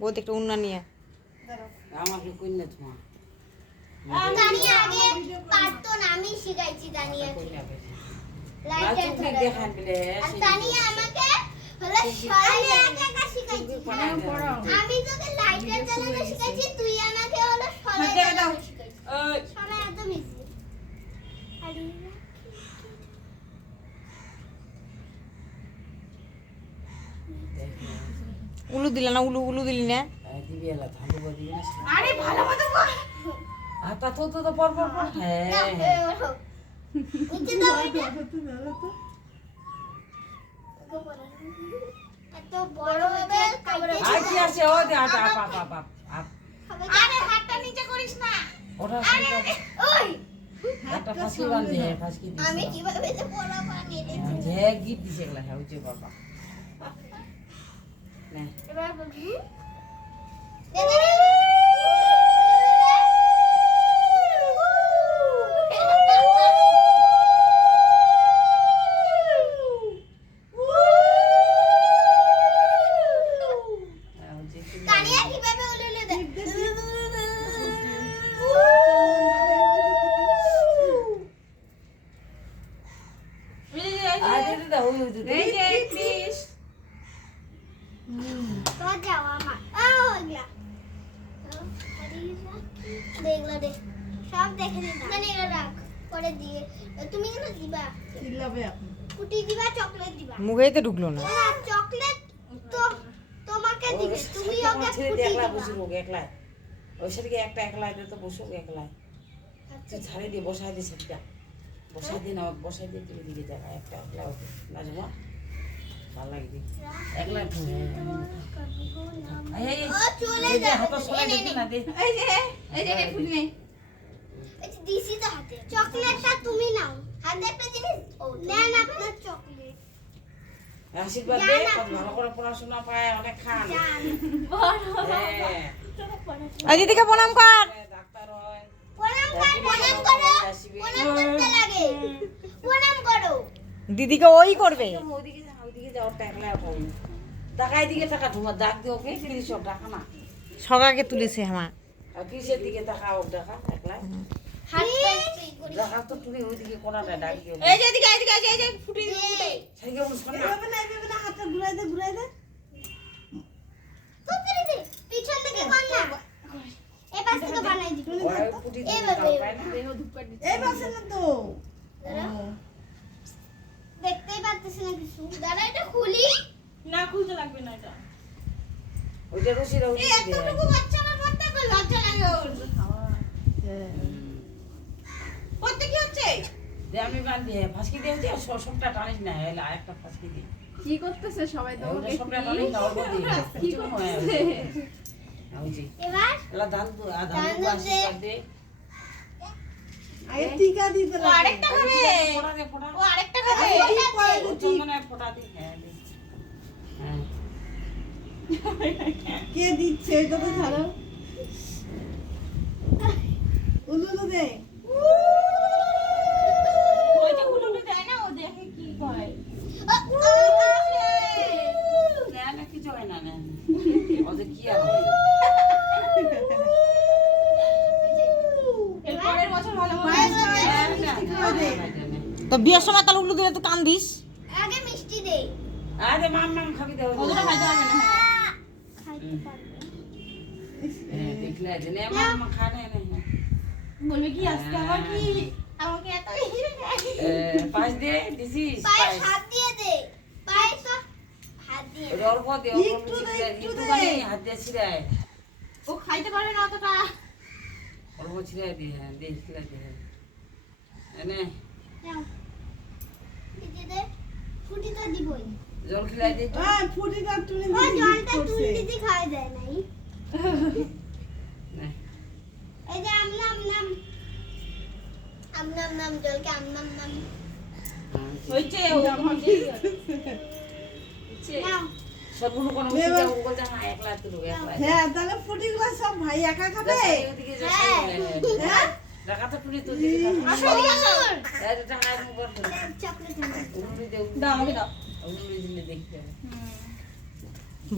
বহুত একটা উন্না নিয়ে আমাকে কইনা তোমার দানিয়া আগে পারতো না, আমি শিখাইছি দানিয়াকে লাইটার ধরে দেখান বলে আর দানিয়া আমাকে হলো সরাই একা একা শিখাইছি। আমি তোকে লাইটার জ্বালানো শিখাইছি, তুই আমাকে হলো সরাই জ্বালানো শিখাইছিস। ওই সরাই একদম ইজি। আরে উলু দিলা না, উলু উলু দিলি না। দিবি এলা থালু দিবি না আরে ভালো মতো কর। আতা তো তো পর পর পর হ্যাঁ নিচে দাও এটা। এত বড় হবে কাইতে আর কি আছে ও দে আটা আপা আপা আপ আরে হাতটা নিচে করিস না। ওটা ওই একটা ফাঁসি বাঁধে ফাঁসি দিছে আমি কিভাবে যে বড় বানিয়ে দিয়েছি। যে গিট দিছে এগুলা হচ্ছে বাবা না এবার বলি তানিয়া কিভাবে উলুলু দেয়? তো যাও আমার ওগলা দেখলা দে সব দেখে নিন জানি এটা রাখ পরে দিয়ে তুমি কেন দিবা চিল্লাবে এখন কুটি দিবা চকলেট দিবা মুখেই তো ঢুকলো না। না চকলেট তো তোমাকে দিবে তুমি ওকে কুটি একলা দিবা বসে রোগ একলা ওই সেদিকে একটা একলা দে তো বসুক একলা তুই ছাড়ি দিয়ে বসাই দে সেটা বসাই দিন আমাকে বসাই দিয়ে তুমি দিকে দেখা একটা একলা ওকে না জমা ভালো লাগে একলা এই ও চলে এই যে যাবে হাতে সরাই দে না দে এই যে ফুল নেই এই যে দিছি তো হাতে চকলেটটা তুমি নাও হাতে একটা জিনিস নেন আপনার চকলেট আশীর্বাদ দে কত ভালো করে পড়াশোনা পায় অনেক খান জান হ্যাঁ আর দিদিকে প্রণাম কর। ডাক্তার হয় প্রণাম করো প্রণাম করতে লাগে প্রণাম করো দিদিকে ওই করবে। ওইদিকে যাও একলা ওঠো টাকায় দিকে টাকা তোমার ডাক দিও ওকে সব টাকা না সকাকে তুলেছে আমার। আর কিসের দিকে তাকাও দেখা একলা হাতটা এই করি দেখা তো তুমি ওইদিকে কোনাটা ডাক দিও এই যে এদিকে এই যে ফুটি সেই মুসকান না এভাবে না হাতটা ঘুরাই দে তুই দে পিছন থেকে কর না এই পাশ থেকে বানাই দিবি ওই পুটি দিয়ে এইভাবে। দাও পায় না এই পাশে না তো দেখতেই পাচ্ছিস না কিছু দাঁড়া এটা খুলি না খুলতে লাগবে না এটা ওইটা রসিরা ওই এতটুকু বাচ্চা আমার পড়তে কই লজ্জা লাগে ওর করতে কি হচ্ছে দে আমি বান্ধি ফাঁসকি দিয়ে হচ্ছে সবটা টানিস না এলা একটা ফাঁসকি দি কি করতেছে সবাই তো ওটা সবটা টানিস না অল্প দি কি কিছু হয় করতেছে ওই যে এবার এলা দান তো আধান দান তো দে। আশীর্বাদ দে আগে টিকা দিতে ও আরেকটা খাবে ফোটা দে ফোটা ও আরেকটা খাবে ও চন্দনে ফোটা দি হ্যাঁ দে হ্যাঁ কে দিচ্ছে এটা তো ছাড়ো উলুলু দে ওইটা উলুলু দেয় না ও দেখে কি করে না না কিছু হয় না না ওদের কি আর হবে এর পরের বছর ভালো মতো তো বিয়ের সময় তাহলে উলু দিলে তো কান্দিস। আগে মিষ্টি দে আরে মাম মাম খাবি দাও ওগুলো খাইতে পারবে না খাইতে পারবে দেখলে দিনে মাম খানে না বলবে কি আজকে আবার কি আমাকে এত পাঁচ দে দিছিস পায়ে পাঁচ হাত দিয়ে দে পায়ে তো হাত দিয়ে দে। অল্প দে একটু দে, একটু দে। হাত দিয়ে ছিড়ায় ও খাইতে পারবে না অতটা অল্প ছিড়ায় দে হ্যাঁ দে ছিড়ায় দে এনে নাও দিতে দে ফুটিটা দিবই জল খিলাই দে তো। ফুটিটা তুলে ও জলটা তুই দিতে খাওয়া যায় নাই নে। এই যে আমনাম নাম আমনাম নাম জলকে আমনাম নাম হইছে ও নাও সবগুলো কোনো উঠে যাও বলতে না একলা তুলো একলা হ্যাঁ তাহলে ফুটিগুলো সব ভাই একা খাবে ওদিকে হ্যাঁ। হ্যাঁ রাখা তো পুরি তো দিকে আসো এদিকে আসো এই তো টাকা আমি করতে চকলেট উড়ি দে দাও আমাকে দাও উড়ি দিলে দেখতে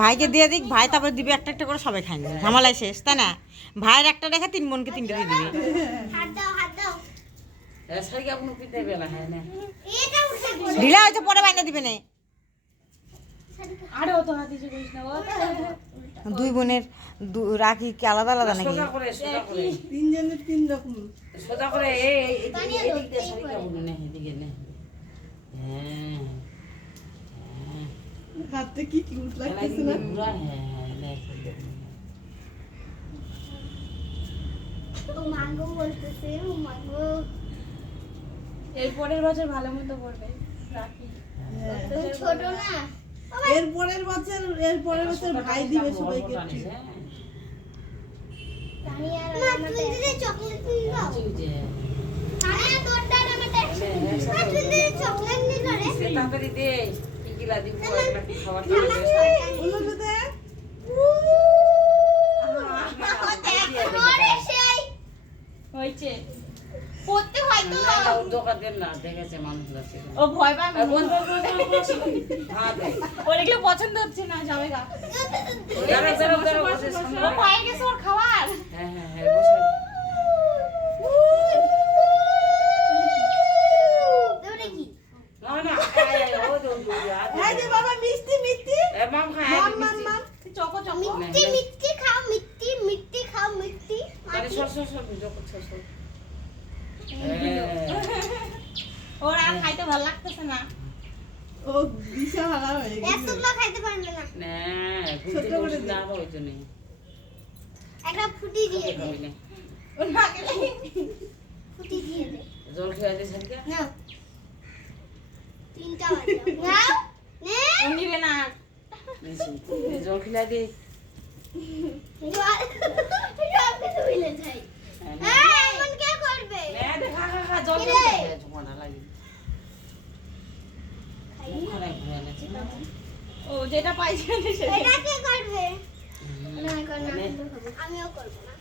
ভাইকে দিয়ে দিক, ভাই তারপরে দিবে একটা একটা করে, সবাই খাই নেবে, ঝামেলায় শেষ, তাই না? ভাইয়ের একটা রেখে 3 বোনকে 3টে দিয়ে দিবে। হাত দাও হাত দাও শাড়ি আপনি পিতে বেলা হ্যাঁ না এটা উঠে পড়ে ঢিলা হয়েছে, পরে বাইনা দিবে না। আরে ও তো হাত দিছে করিস না ও। 2 বোনের রাখি কি আলাদা আলাদা নাকি? সোজা করে সোজা করে তিনজনের 3 রকম। সোজা করে এই এদিক দিয়ে শাড়ি কাপড় নে এদিকে নে হ্যাঁ হাতে কি কিউট লাগতেছে না? পুরা হ্যাঁ নে ও মাগো বলতেছে ও মাগো এর পরের বছর ভালো মতো পড়বে রাখি। তুমি ছোট না এর পরের বছর ভাই দিবে সবাইকে জানিস treat। হ্যাঁ জানি আর তুমি দিদি চকলেট নিয়ে দাও যে আরে তোরটা আর আমারটা একসাথে তুমি দিদি চকলেট নিয়ে দাও রে সে তাড়াতাড়ি দে কি কি লাগবে একটা খাবার দিয়ে ওগুলো দে। আরে সেই হয়েছে। পড়তে হয় তো দোকান দেন না দেখেছে মানুষ আছে ও ভয় পায় না। হ্যাঁ দেখ ওর এগুলো পছন্দ হচ্ছে না, যাবে গা। দাঁড়া দাঁড়া দাঁড়া বসে সামনে ও পায়ে গেছে ওর খাবার। হ্যাঁ হ্যাঁ হ্যাঁ বসে দৌড়ে কি না না ও দৌড় এই যে বাবা মিষ্টি মিষ্টি। এ মাম খায় মাম মাম মাম। Choco choco. মিষ্টি মিষ্টি খাও মিষ্টি মিষ্টি খাও মিষ্টি আরে সর সর সর ভিডিও করছ সর ওর আর খাইতে ভালো লাগতেছে না। ও দিশা হারা হয়ে গেছে। এতগুলো খাইতে পারবে না না ঘুরতে ঘুরতে না ওই জন্য একটা ফুটি দিয়ে দে খাবি না ও না খেলে ফুটি দিয়ে দে জল খেয়ে দে সারিকা নাও 3টা বাজে নাও নে ও নিবে না। জল খেয়ে দে সব কিছু মিলে যাই এমন কে করবে না দেখা খা খা জল খেয়ে জমানা লাগে খারাপ হয়ে গেছে ও যেটা পাইছে সেটা। এটা কে করবে না আমিও করব না